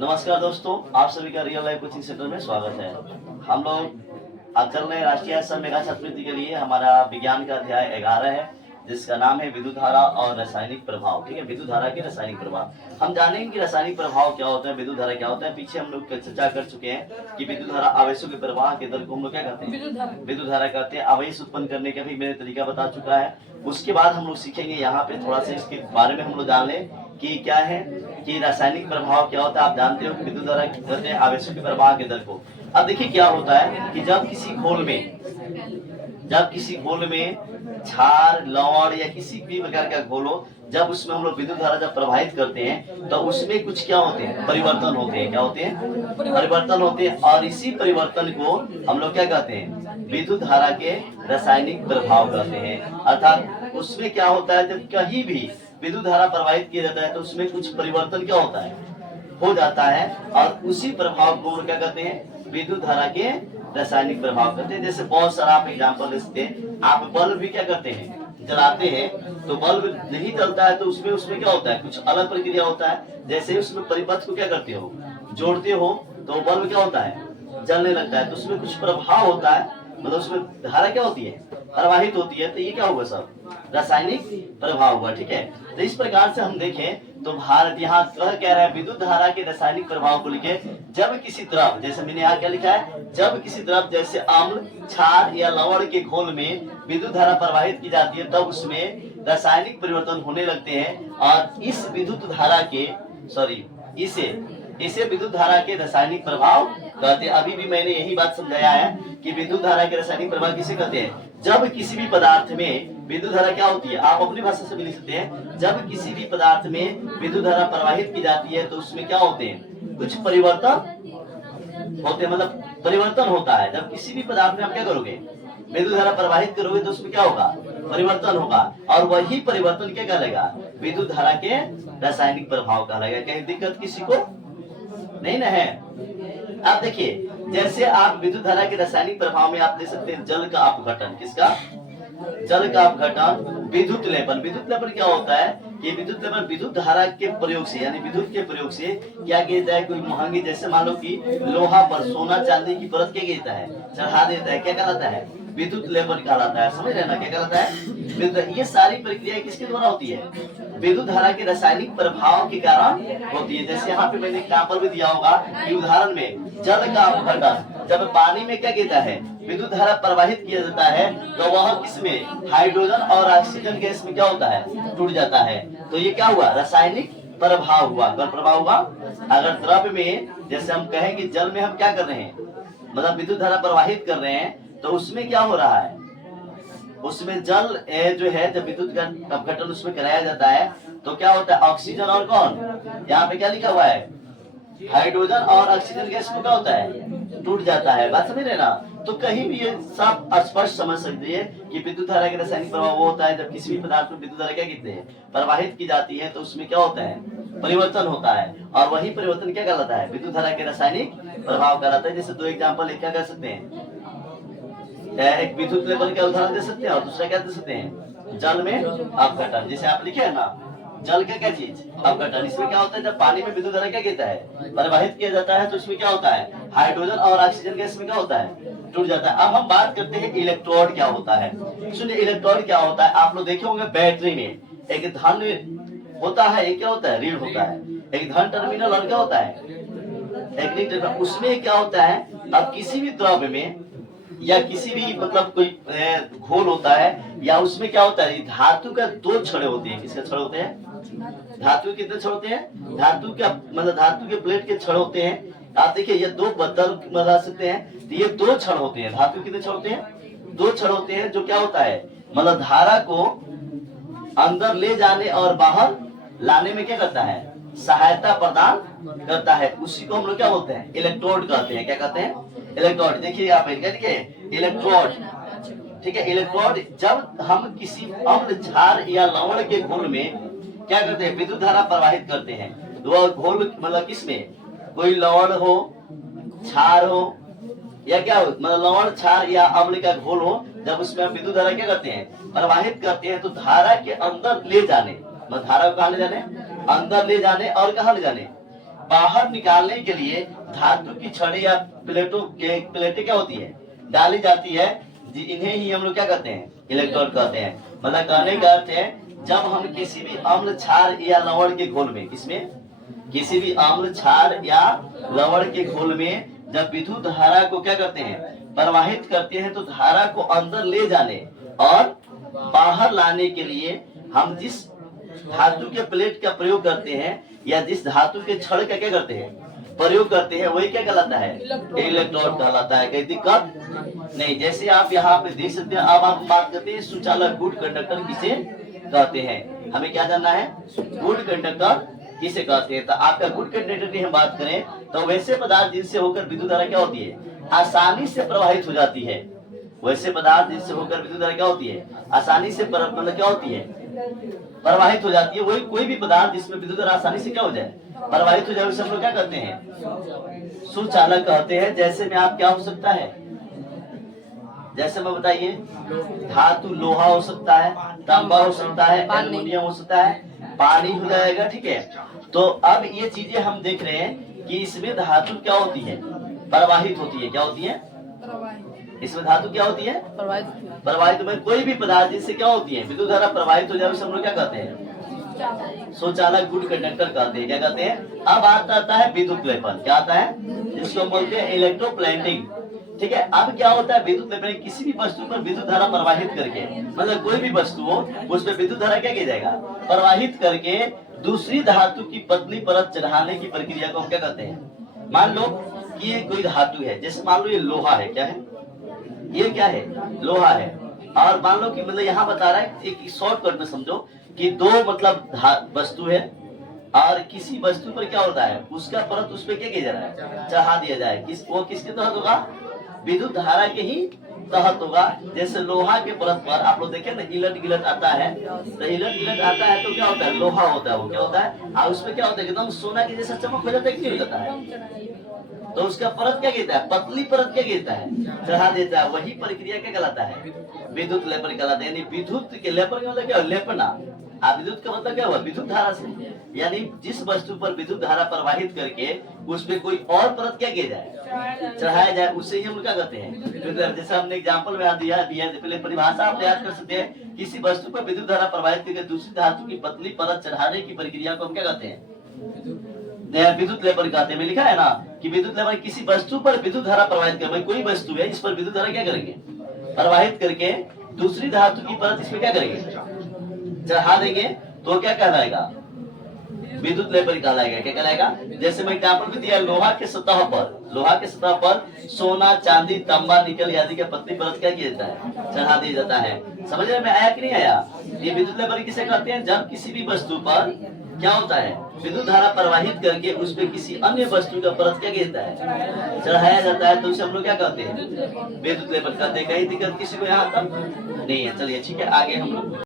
नमस्कार दोस्तों, आप सभी का रियल लाइफ कोचिंग सेंटर में स्वागत है। हम लोग आज चल रहे हैं राष्ट्रीय असम मेगा छात्रवृत्ति के लिए। हमारा विज्ञान का अध्याय 11 है, जिसका नाम है विद्युत धारा और रासायनिक प्रभाव। ठीक है, विद्युत धारा के रासायनिक प्रभाव। हम जानेंगे कि रासायनिक प्रभाव क्या होता है, विद्युत धारा क्या होता है। पीछे हम लोग चर्चा कर चुके हैं कि विद्युत धारा आवेशों के प्रवाह के दर को हम लोग क्या कहते हैं, विद्युत धारा कहते हैं। आवेश उत्पन्न करने का भी मैंने तरीका बता चुका है। उसके बाद हम लोग सीखेंगे यहाँ पे थोड़ा सा इसके बारे में हम लोग जान लें कि क्या है कि रासायनिक प्रभाव क्या होता है। आप जानते हो कि विद्युत धारा कहते हैं आवेशों के प्रवाह के दर को। अब देखिए क्या होता है कि जब किसी घोल में क्षार, लवण या किसी भी प्रकार का घोल हो, जब उसमें हम लोग विद्युत धारा जब प्रवाहित करते हैं तो उसमें कुछ क्या होते हैं, परिवर्तन होते हैं। क्या होते हैं? परिवर्तन होते हैं। और इसी परिवर्तन को हम लोग क्या कहते हैं, विद्युत धारा के रासायनिक प्रभाव कहते हैं। अर्थात उसमें क्या होता है, जब कहीं भी विद्युत धारा प्रवाहित किया जाता है तो उसमें कुछ परिवर्तन क्या होता है, हो जाता है। और उसी प्रभाव को क्या कहते हैं, विद्युत धारा के रासायनिक प्रभाव कहते हैं। जैसे बहुत सारा आप एग्जाम्पल दे सकते हैं। आप बल्ब भी क्या करते हैं, जलाते हैं, तो बल्ब नहीं जलता है तो उसमें क्या होता है, कुछ अलग प्रक्रिया होता है। जैसे उसमें परिपथ को क्या करते हो, जोड़ते हो, तो बल्ब क्या होता है, जलने लगता है। तो उसमें कुछ प्रभाव होता है, मतलब उसमें धारा क्या होती है, प्रवाहित होती है। तो ये क्या होगा, सब रासायनिक प्रभाव हुआ। ठीक है, तो इस प्रकार से हम देखें तो भारत यहाँ कह रहा है विद्युत धारा के रासायनिक प्रभाव को लिखे। जब किसी द्रव, जैसे मैंने यहाँ क्या लिखा है, जब किसी द्रव जैसे अम्ल, क्षार या लवण के घोल में विद्युत धारा प्रवाहित की जाती है तब उसमें रासायनिक परिवर्तन होने लगते हैं। और इस विद्युत धारा के इसे विद्युत धारा के रासायनिक प्रभाव कहते हैं। अभी भी मैंने यही बात समझाया है कि विद्युत धारा के रासायनिक प्रभाव किसे कहते हैं। जब किसी भी पदार्थ में विद्युत धारा क्या होती है, आप अपनी भाषा से भी लिख सकते हैं। जब किसी भी पदार्थ में विद्युत धारा प्रवाहित की जाती है तो उसमें क्या होते हैं, कुछ परिवर्तन होते हैं, मतलब परिवर्तन होता है। जब किसी भी पदार्थ में आप क्या करोगे, विद्युत धारा प्रवाहित करोगे तो उसमें क्या होगा, परिवर्तन होगा। और वही परिवर्तन क्या कहलाएगा, विद्युत धारा के रासायनिक प्रभाव कहलाएगा। कहीं दिक्कत किसी को नहीं ना है। आप देखिए, जैसे आप विद्युत धारा के रासायनिक प्रभाव में आप दे सकते हैं जल का अपघटन। किसका? जल का अपघटन। विद्युत लेपन। विद्युत लेपन क्या होता है कि विद्युत लेपन विद्युत धारा के प्रयोग से, यानी विद्युत के प्रयोग से क्या किया जाए, कोई महंगी, जैसे मान लो कि लोहा पर सोना चांदी की परत क्या कहता है, चढ़ा देता है, क्या कहलाता है, विद्युत लेपन कहलाता है। समझ रहे ना, क्या कहलाता है। ये सारी प्रक्रिया किसके द्वारा होती है, विद्युत धारा के रासायनिक प्रभाव के कारण होती है। जैसे यहाँ पे मैंने एग्जाम्पल भी दिया होगा कि उदाहरण में जल का अपघटन, जब पानी में क्या कहता है, विद्युत धारा प्रवाहित किया जाता है तो वह किसमें, हाइड्रोजन और ऑक्सीजन गैस में क्या होता है, टूट जाता है। तो ये क्या हुआ, रासायनिक प्रभाव हुआ। कौन प्रभाव हुआ? अगर द्रव्य में, जैसे हम कहें कि जल में हम क्या कर रहे हैं, मतलब विद्युत धारा प्रवाहित कर रहे हैं, तो उसमें क्या हो रहा है, उसमें जल जो है, जब विद्युत का अपघटन उसमें कराया जाता है तो क्या होता है, ऑक्सीजन और कौन, यहाँ पे क्या लिखा हुआ है, हाइड्रोजन और ऑक्सीजन गैस में क्या होता है, टूट जाता है। बात समझ रहे ना। तो कहीं भी ये सब स्पष्ट समझ सकते हैं कि विद्युत धारा के रासायनिक प्रभाव वो होता है जब किसी भी पदार्थ में विद्युत धारा क्या कहते हैं, प्रवाहित की जाती है तो उसमें क्या होता है, परिवर्तन होता है। और वही परिवर्तन क्या कहलाता है, विद्युत धारा के रासायनिक प्रभाव कहलाता है। जैसे दो एग्जाम्पल क्या कर सकते हैं, एक विद्युत लेपन का उदाहरण दे सकते हैं और दूसरा क्या दे सकते हैं, जल में अपघटन। जैसे आप लिखे है ना, जल का क्या चीज, अपघटन। इसमें क्या होता है, जब पानी में विद्युत धारा क्या कहता है, प्रवाहित किया जाता है तो उसमें क्या होता है, हाइड्रोजन और ऑक्सीजन गैस में क्या होता है, टूट जाता है। अब हम बात करते हैं इलेक्ट्रोड क्या होता है। सुनिए, इलेक्ट्रोड क्या होता है। आप लोग देखे होंगे बैटरी में एक धन होता है, एक क्या होता है, ऋण होता है। एक धन टर्मिनल और क्या होता है, एक ऋण टर्मिनल। उसमें क्या होता है, अब किसी भी द्रव्य में या किसी भी मतलब कोई घोल होता है, या उसमें क्या होता है, धातु का दो छड़े होते हैं। किसके छड़ होते हैं, धातु के कितने छड़ होते हैं, धातु का मतलब धातु के प्लेट के छड़ होते हैं। आप देखिए, ये दो बदल बना सकते हैं, तो ये दो छड़ होते हैं। धातु कितने छड़ होते हैं, दो छड़ होते हैं। जो क्या होता है, मतलब धारा को अंदर ले जाने और बाहर लाने में क्या करता है, सहायता प्रदान करता है। उसी को हम लोग क्या बोलते हैं, इलेक्ट्रोड कहते हैं। क्या कहते हैं, इलेक्ट्रोड। देखिए यहाँ पे क्या लिखे, इलेक्ट्रोड। ठीक है, इलेक्ट्रोड। जब हम किसी अम्ल, क्षार या लवण के घोल में क्या करते हैं, विद्युत धारा प्रवाहित करते हैं, तो वह घोल मतलब किसमें, कोई लवण हो, क्षार हो, या क्या हो, मतलब लवण, क्षार या अम्ल का घोल हो, जब उसमें हम विद्युत धारा क्या करते हैं, प्रवाहित करते हैं, तो धारा के अंदर ले जाने, मतलब धारा को कहाँ ले जाने, अंदर ले जाने और कहाँ ले जाने, बाहर निकालने के लिए धातु की छड़ी या प्लेटें क्या होती है, डाली जाती है। इन्हें ही हम लोग क्या कहते हैं, इलेक्ट्रोड कहते हैं। मतलब कहने का अर्थ है जब हम किसी भी अम्ल क्षार या लवण के घोल में, किसमें, किसी भी अम्ल क्षार या लवण के घोल में जब विद्युत धारा को क्या करते हैं, प्रवाहित करते हैं, तो धारा को अंदर ले जाने और बाहर लाने के लिए हम जिस धातु के प्लेट का प्रयोग करते हैं या जिस धातु के छड़ का क्या करते हैं, प्रयोग करते हैं, वही क्या कहलाता है, इलेक्ट्रोड कहलाता है। कोई दिक्कत नहीं। जैसे आप यहाँ पे देख सकते हैं। अब आप बात करते हैं सुचालक, गुड कंडक्टर किसे कहते हैं। हमें क्या जानना है, गुड कंडक्टर किसे कहते हैं। तो आपका गुड कंडक्टर की हम बात करें तो वैसे पदार्थ जिनसे होकर विद्युत धारा क्या होती है, आसानी से प्रवाहित हो जाती है। वैसे पदार्थ जिनसे होकर विद्युत धारा क्या होती है, आसानी से मतलब क्या होती है, प्रवाहित हो जाती है। वही कोई भी पदार्थ जिसमें विद्युत धारा आसानी से क्या हो जाए, प्रवाहित हो जाए, उसे हम लोग क्या कहते हैं, सुचालक कहते हैं। जैसे में आप क्या हो सकता है, जैसे में बताइए, धातु लोहा हो सकता है, तांबा हो सकता है, एल्युमिनियम हो सकता है, पानी हो जाएगा। ठीक है। तो अब ये चीजें हम देख रहे हैं कि इसमें धातु क्या होती है, प्रवाहित होती है। क्या होती है, इसमें धातु क्या होती है, प्रवाहित में कोई भी पदार्थ जिससे क्या होती है, विद्युत धारा प्रवाहित हो जाए, उसे हम लोग क्या कहते हैं, सुचालक, गुड कंडक्टर कहते हैं। क्या कहते हैं। अब आता है विद्युत लेपन। क्या आता है, जिसको बोलते हैं इलेक्ट्रोप्लेटिंग। ठीक है। अब क्या होता है, विद्युत लेपन किसी भी वस्तु पर विद्युत धारा प्रवाहित करके, मतलब कोई भी वस्तु हो उस पर विद्युत धारा क्या किया जाएगा, प्रवाहित करके दूसरी धातु की पतली परत चढ़ाने की प्रक्रिया को हम क्या कहते हैं। मान लो कि ये कोई धातु है, जैसे मान लो ये लोहा है। क्या है, ये क्या है, लोहा है। और मान लो कि मतलब यहाँ बता रहा है, एक शॉर्टकट में समझो कि दो मतलब वस्तु है और किसी वस्तु पर क्या होता है, उसका परत उस पर क्या किया जा रहा है, चढ़ा दिया जाए। वो किसके तहत होगा, विद्युत धारा के ही तहत होगा। जैसे लोहा के परत पर आप लोग देखे ना, इलट गिलट आता है, तो इलट गिलट आता है तो क्या होता है, लोहा होता है। वो क्या होता है, और उसमें क्या होता है, एकदम सोना की जैसा चमक हो जाता है, क्यों हो जाता है, तो उसका परत क्या गिरता है, पतली परत क्या गिरता है, चढ़ा देता है। वही प्रक्रिया क्या कहलाता है, विद्युत लेपन कहलाता है। यानी विद्युत के लेपन का मतलब क्या, लेपना। विद्युत का मतलब क्या हुआ, विद्युत धारा से। यानी जिस वस्तु पर विद्युत धारा प्रवाहित करके उस पर कोई और परत क्या किया जाए, चढ़ाया जाए, उससे ही हम क्या कहते हैं। जैसे हमने एग्जाम्पल में दिया पहले परिभाषा आप याद कर सकते हैं, किसी वस्तु पर विद्युत धारा प्रवाहित करके दूसरी धातु की पतली परत चढ़ाने की प्रक्रिया को हम क्या कहते हैं, विद्युत लेपन कहते हैं। लिखा है ना कि विद्युत लेपन किसी वस्तु पर विद्युत धारा प्रवाहित कर, कोई वस्तु है इस पर विद्युत धारा क्या करेंगे, प्रवाहित करके दूसरी धातु की परत इसमें क्या करेंगे, चढ़ा देंगे, तो क्या कहलाएगा, विद्युत लेपन कहलाएगा। क्या कहलाएगा, जैसे मैं एग्जाम्पल भी दिया, लोहा के सतह पर सोना, चांदी, तांबा, निकल आदि के पतली परत क्या किया जाता है, चढ़ा दिया जाता है। समझ में आया कि नहीं आया। ये विद्युत लेपन किसे कहते हैं, जब किसी भी वस्तु पर क्या होता है, विद्युत धारा प्रवाहित करके उस पर किसी अन्य वस्तु का परत क्या गिरता है, चढ़ाया जाता है, तो उसे हम लोग क्या कहते हैं, विद्युत लेपन कहते हैं। कहीं दिक्कत किसी को यहाँ तक नहीं है। चलिए ठीक है, आगे हम लोग